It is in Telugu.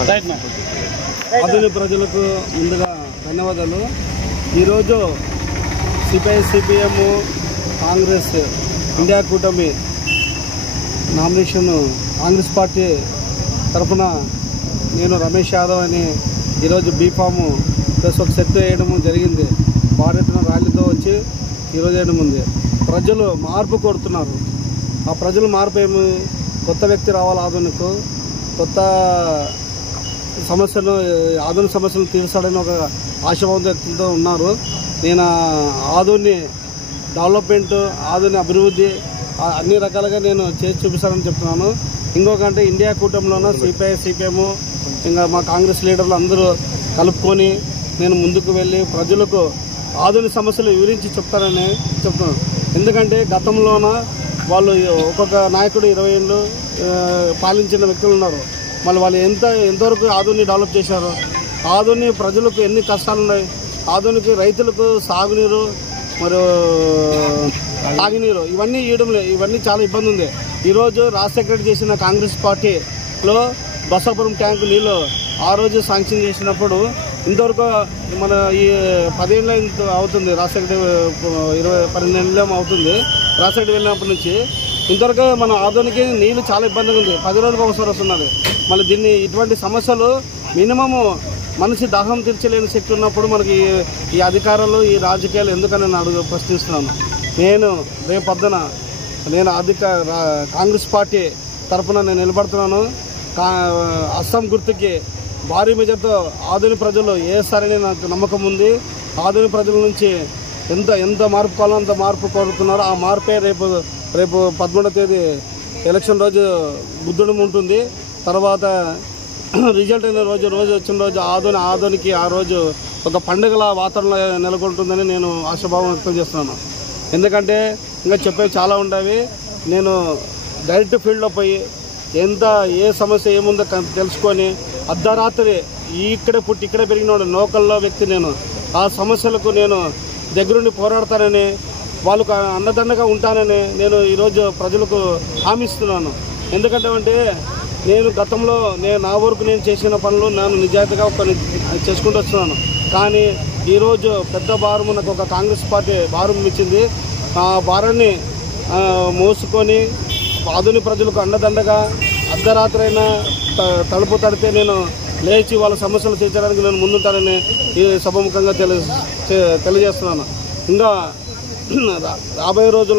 ఆధునిక ప్రజలకు ముందుగా ధన్యవాదాలు. ఈరోజు సిపిఐ సిపిఎం కాంగ్రెస్ ఇండియా కూటమి నామినేషన్ కాంగ్రెస్ పార్టీ తరఫున నేను రమేష్ యాదవ్ అని ఈరోజు బీఫామ్ ప్లస్ ఒక సెట్ వేయడం జరిగింది. భారతీయ ర్యాలీతో వచ్చి ఈరోజు వేయడం ఉంది. ప్రజలు మార్పు కోరుతున్నారు. ఆ ప్రజలు మార్పు ఏమి, కొత్త వ్యక్తి రావాలి, ఆధునికు కొత్త సమస్యలు ఆధునిక సమస్యలు తీర్చాలని ఒక ఆశావాద వ్యక్తులతో ఉన్నారు. నేను ఆధుని డెవలప్మెంట్, ఆధునిక అభివృద్ధి అన్ని రకాలుగా నేను చేసి చూపిస్తానని చెప్తున్నాను. ఇంకొకంటే ఇండియా కూటమిలోన సిపిఐ సిపిఎం ఇంకా మా కాంగ్రెస్ లీడర్లు అందరూ కలుపుకొని నేను ముందుకు వెళ్ళి ప్రజలకు ఆధునిక సమస్యలు వివరించి చెప్తానని చెప్తున్నాను. ఎందుకంటే గతంలోన వాళ్ళు ఒక్కొక్క నాయకుడు 20 ఏళ్ళు పాలించిన వ్యక్తులు ఉన్నారు. మళ్ళీ వాళ్ళు ఎంతవరకు ఆధుని డెవలప్ చేశారు, ఆధుని ప్రజలకు ఎన్ని కష్టాలు ఉన్నాయి, ఆధునిక రైతులకు సాగునీరు మరియు తాగునీరు ఇవన్నీ ఇవ్వడం లేదు. ఇవన్నీ చాలా ఇబ్బంది ఉంది. ఈరోజు రాజశేఖర్ చేసిన కాంగ్రెస్ పార్టీలో బసాపురం ట్యాంకు నీళ్ళు ఆ రోజు శాంక్షన్ చేసినప్పుడు ఇంతవరకు మన ఈ 10 ఏళ్ళ అవుతుంది, రాజశేఖర్ 12 ఏళ్ళ అవుతుంది రాజశేఖర్ వెళ్ళినప్పటి నుంచి ఇంతవరకు మన ఆధునిక నీళ్ళు చాలా ఇబ్బందిగా ఉంది. 10 రోజులకు ఒకసారి వస్తున్నది. మళ్ళీ దీన్ని ఇటువంటి సమస్యలు మినిమము మనిషి దాహం తీర్చలేని శక్తి ఉన్నప్పుడు మనకి ఈ అధికారులు ఈ రాజకీయాలు ఎందుకని నేను ప్రశ్నిస్తున్నాను. నేను రేపు పొద్దున నేను కాంగ్రెస్ పార్టీ తరఫున నేను నిలబడుతున్నాను. అస్సాం గుర్తుకి భారీ మెజార్టీతో ఆధునిక ప్రజలు వేస్తారని నాకు నమ్మకం ఉంది. ఆధునిక ప్రజల నుంచి ఎంత మార్పు కావాలో అంత మార్పు కోరుతున్నారు. ఆ మార్పే రేపు 13వ తేదీ ఎలక్షన్ రోజు బుద్ధుడం ఉంటుంది. తర్వాత రిజల్ట్ అయిన రోజు వచ్చిన రోజు ఆధునికి ఆ రోజు ఒక పండుగల వాతావరణం నెలకొంటుందని నేను ఆశాభావం వ్యక్తం చేస్తున్నాను. ఎందుకంటే ఇంకా చెప్పేవి చాలా ఉండేవి. నేను డైరెక్ట్ ఫీల్డ్లో పోయి ఏ సమస్య ఏముందో తెలుసుకొని అర్ధరాత్రి ఇక్కడే పుట్టి ఇక్కడే పెరిగిన లోకల్లో వ్యక్తి నేను ఆ సమస్యలకు నేను దగ్గరుండి పోరాడతానని వాళ్ళకు అండదండగా ఉంటానని నేను ఈరోజు ప్రజలకు హామీ ఇస్తున్నాను. ఎందుకంటే నేను గతంలో నా వరకు నేను చేసిన పనులు నేను నిజాయితీగా కొన్ని చేసుకుంటూ వస్తున్నాను. కానీ ఈరోజు పెద్ద భారం నాకు ఒక కాంగ్రెస్ పార్టీ భారం ఇచ్చింది. ఆ భారాన్ని మోసుకొని ఆధునిక ప్రజలకు అండదండగా అర్ధరాత్రి అయినా తలుపు తడితే నేను లేచి వాళ్ళ సమస్యలు తీర్చడానికి నేను ముందుంటానని ఈ సభముఖంగా తెలియజేస్తున్నాను. ఇంకా రాబోయే రోజుల్లో